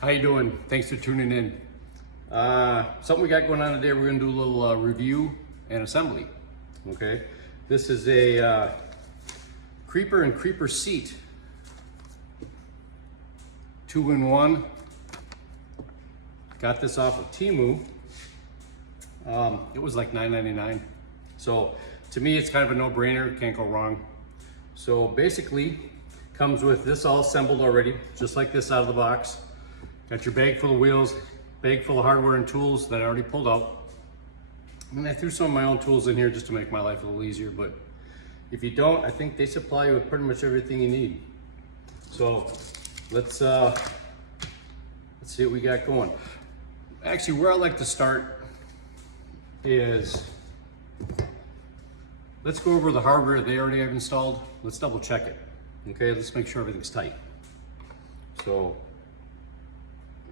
How you doing? Thanks for tuning in. Something we got going on today, we're gonna do a little review and assembly. Okay, this is a creeper and creeper seat. 2-in-1. Got this off of Temu. It was like $9.99. So to me, it's kind of a no-brainer, can't go wrong. So basically, comes with this all assembled already, just like this out of the box. Got your bag full of wheels, bag full of hardware and tools that I already pulled out. And I threw some of my own tools in here just to make my life a little easier, but if you don't, I think they supply you with pretty much everything you need. So let's see what we got going. Actually, where I like to start is, let's go over the hardware they already have installed. Let's double check it. Okay, let's make sure everything's tight. So,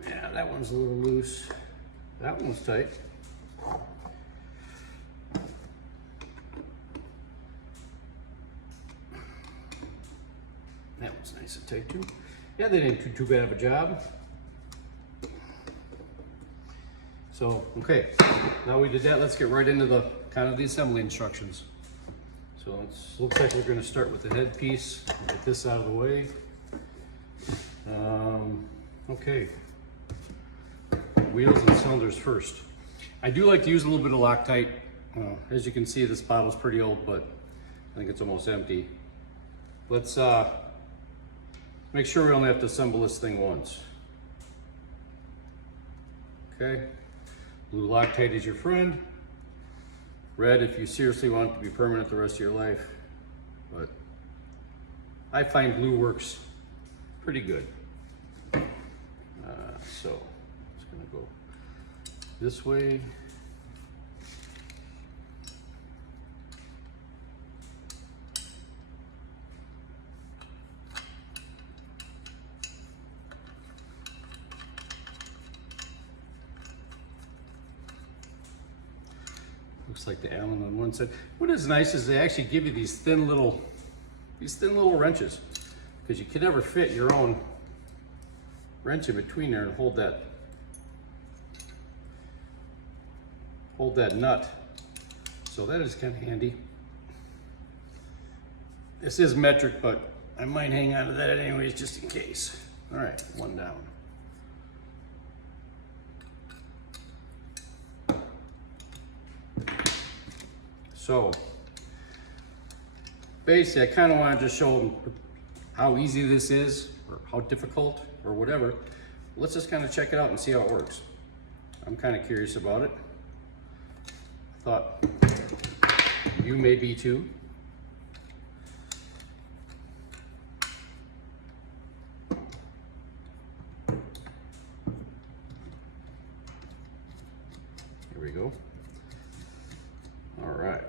yeah, that one's a little loose. That one's tight. That one's nice and tight too. Yeah, they didn't do too bad of a job. So, okay, now we did that, let's get right into the kind of the assembly instructions. So it looks like we're going to start with the headpiece. Get this out of the way. Okay, wheels and cylinders first. I do like to use a little bit of Loctite. As you can see, this bottle's pretty old, but I think it's almost empty. Let's make sure we only have to assemble this thing once. Okay, blue Loctite is your friend. Red if you seriously want it to be permanent the rest of your life. But I find blue works pretty good. So it's gonna go this way. Looks like the Allen on one side. What is nice is they actually give you these thin little wrenches, because you can never fit your own wrench in between there and hold that nut. So that is kind of handy. This is metric, but I might hang on to that anyways, just in case. All right, one down. So basically, I kind of want to just show them how easy this is, or how difficult, or whatever. Let's just kind of check it out and see how it works. I'm kind of curious about it. I thought you may be too. Here we go. All right.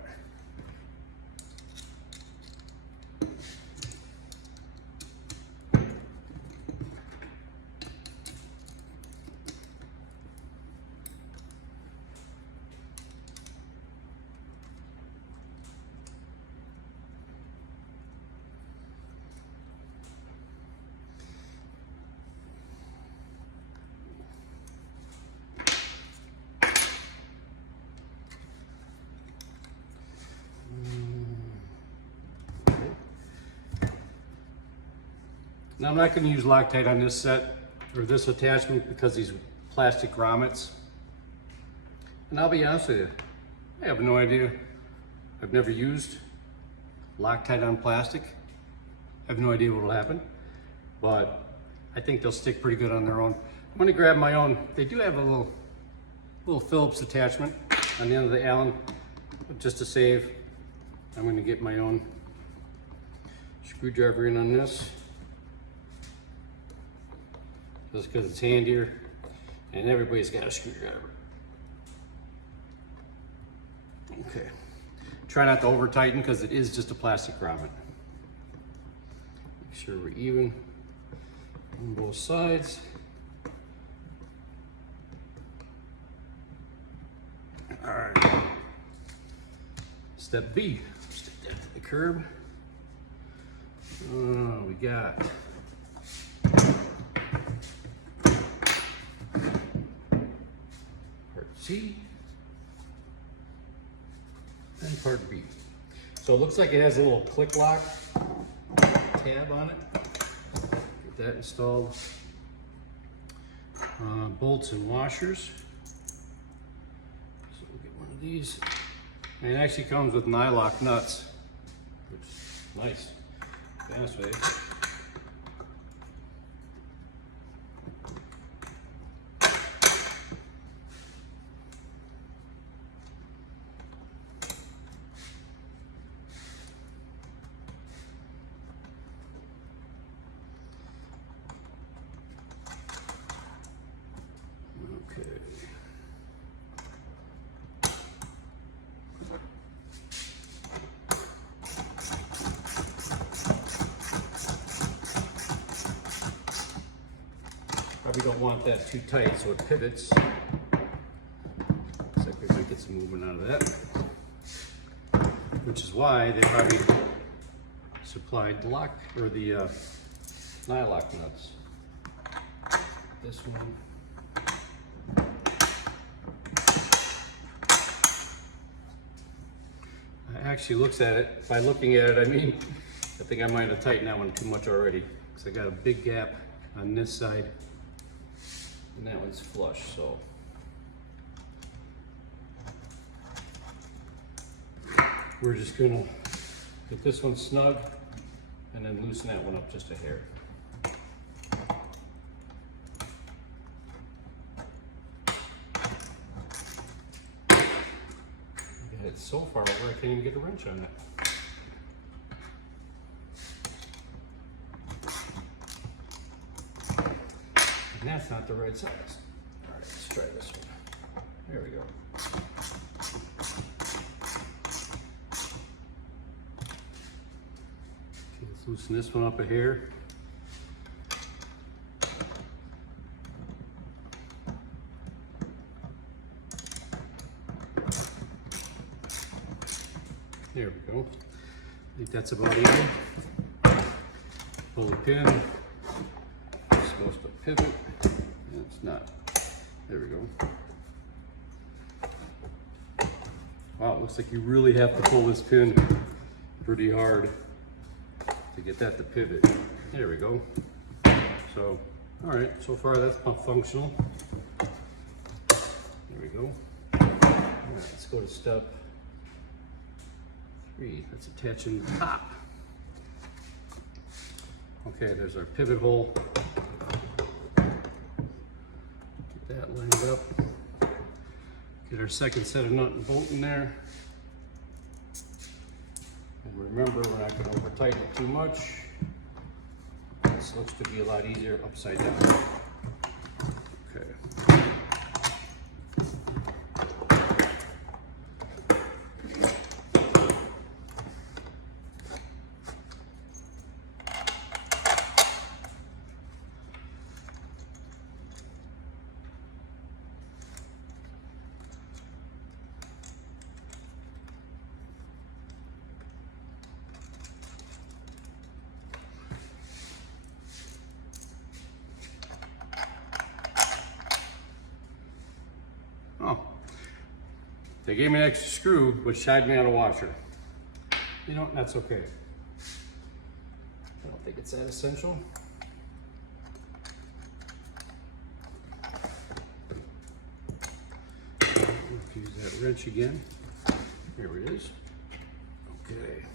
Now I'm not going to use Loctite on this set or this attachment because these plastic grommets. And I'll be honest with you, I have no idea. I've never used Loctite on plastic. I have no idea what will happen, but I think they'll stick pretty good on their own. I'm going to grab my own. They do have a little Phillips attachment on the end of the Allen, but just to save, I'm going to get my own screwdriver in on this. Just because it's handier, and everybody's got a screwdriver. Okay, try not to over tighten because it is just a plastic grommet. Make sure we're even on both sides. All right, step B, stick that to the curb. We got C and part B. So it looks like it has a little click lock tab on it. Get that installed. Bolts and washers. So we'll get one of these. And it actually comes with nylock nuts, which is nice. To be honest with you. Probably don't want that too tight so it pivots. Looks like we might get some movement out of that. Which is why they probably supplied the lock or the nylock nuts. This one. Actually looks at it, by looking at it, I mean, I think I might have tightened that one too much already because I got a big gap on this side and that one's flush, so. We're just gonna get this one snug and then loosen that one up just a hair. It's so far over I can't even get a wrench on it. And that's not the right size. All right, let's try this one. There we go. Okay, let's loosen this one up a hair. There we go. I think that's about even. Pull the pin. It's supposed to pivot. And it's not. There we go. Wow, it looks like you really have to pull this pin pretty hard to get that to pivot. There we go. So, all right, so far that's functional. There we go. All right, let's go to step 3. That's attaching the top. Okay, there's our pivot hole. Get that lined up. Get our second set of nut and bolt in there. And remember, we're not going to over tighten it too much. This looks to be a lot easier upside down. Okay. Oh, they gave me an extra screw, which tied me on a washer. You know, that's okay. I don't think it's that essential. Let's use that wrench again. Here it is. Okay.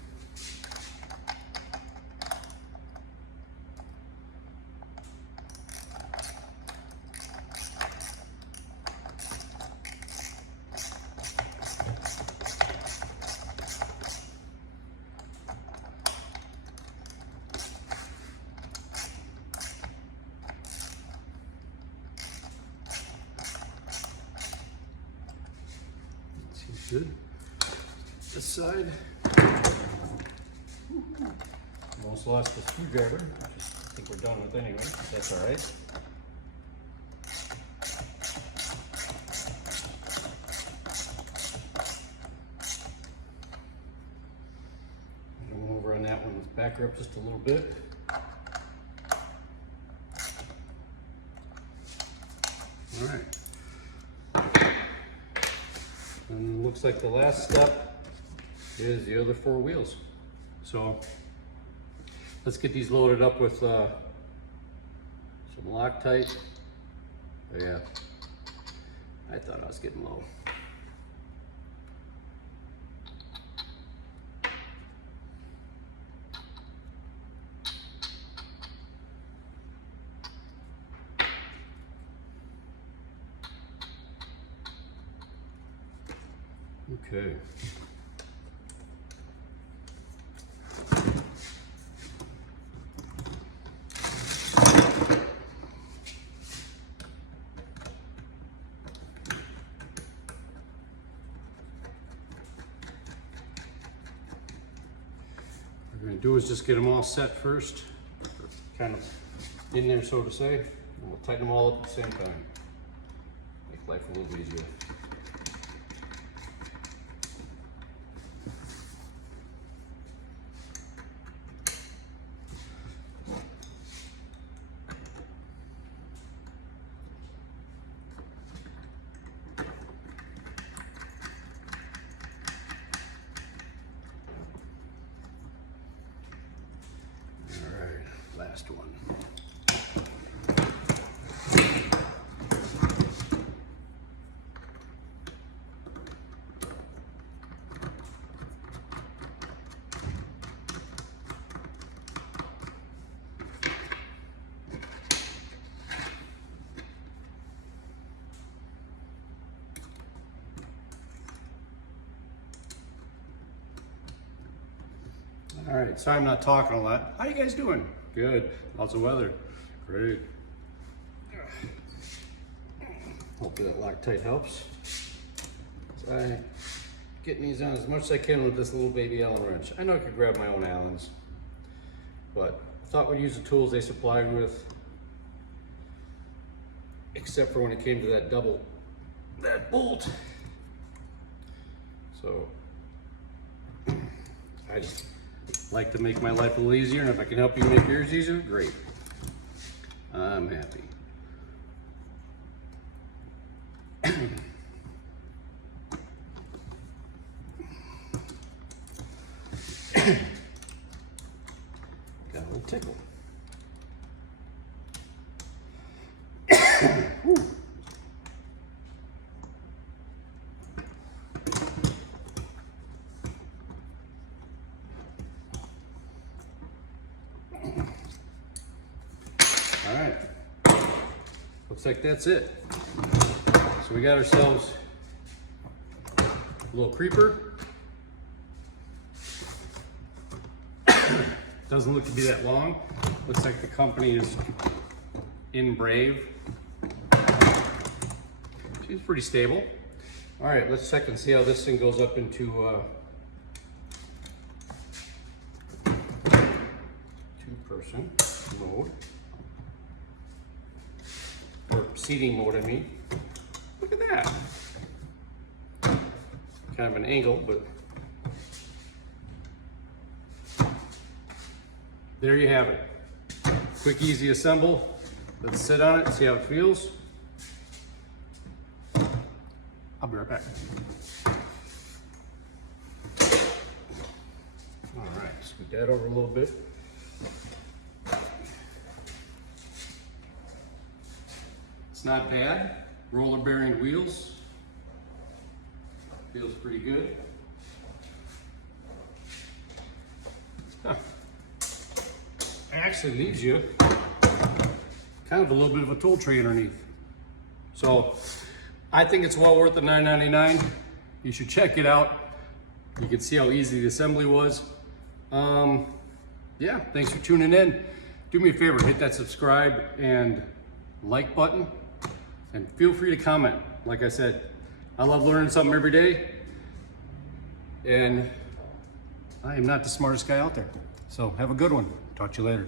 Good. This side. Almost lost the screwdriver. I think we're done with anyway. That's all right. Go over on that one. Let's back her up just a little bit. All right. looks like the last step is the other 4 wheels. So let's get these loaded up with some Loctite. Oh, yeah, I thought I was getting low. Okay. What we're going to do is just get them all set first, kind of in there, so to say, and we'll tighten them all up at the same time. Make life a little easier. Last one. All right, sorry I'm not talking a lot. How you guys doing? Good. Lots of weather. Great. Hopefully that Loctite helps. So I'm getting these on as much as I can with this little baby Allen wrench. I know I could grab my own Allens, but I thought we'd use the tools they supplied with, except for when it came to that bolt. So I just like to make my life a little easier, and if I can help you make yours easier, great. I'm happy. Got a little tickle. All right, looks like that's it. So we got ourselves a little creeper. Doesn't look to be that long. Looks like the company is in Brave. Seems pretty stable. All right, let's check and see how this thing goes up into two-person mode. Or seating mode, I mean. Look at that. Kind of an angle, but there you have it. Quick, easy assemble. Let's sit on it and see how it feels. I'll be right back. All right, scoot that over a little bit. It's not bad. Roller bearing wheels. Feels pretty good. Huh. Actually leaves you kind of a little bit of a tool tray underneath. So I think it's well worth the $9.99. You should check it out. You can see how easy the assembly was. Yeah, thanks for tuning in. Do me a favor, hit that subscribe and like button, and feel free to comment. Like I said, I love learning something every day, and I am not the smartest guy out there. So have a good one. Talk to you later.